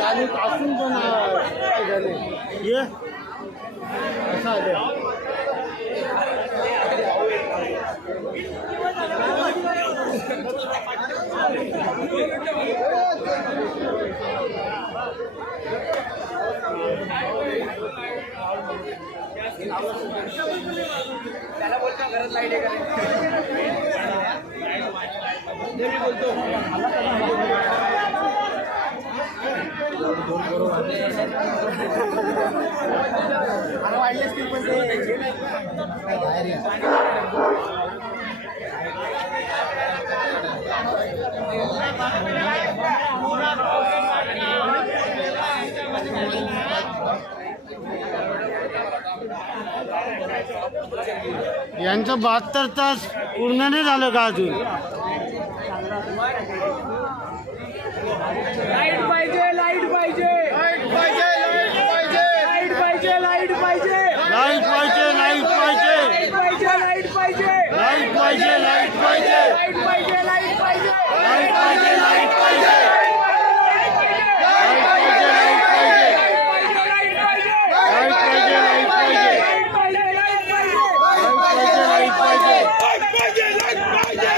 आम्ही पासून पण काय झाले ये असं आलं. त्याला बोलतो घरात लाईट आहे बोलतो मला वाढले असतील पण यांचं 72 तास पूर्ण नाही झालं का अजून? लाईट पाहिजे लाईट पाहिजे लाईट पाहिजे लाईट पाहिजे लाईट पाहिजे लाईट पाहिजे लाईट पाहिजे लाईट पाहिजे लाईट पाहिजे लाईट पाहिजे लाईट पाहिजे लाईट पाहिजे लाईट पाहिजे लाईट पाहिजे लाईट पाहिजे लाईट पाहिजे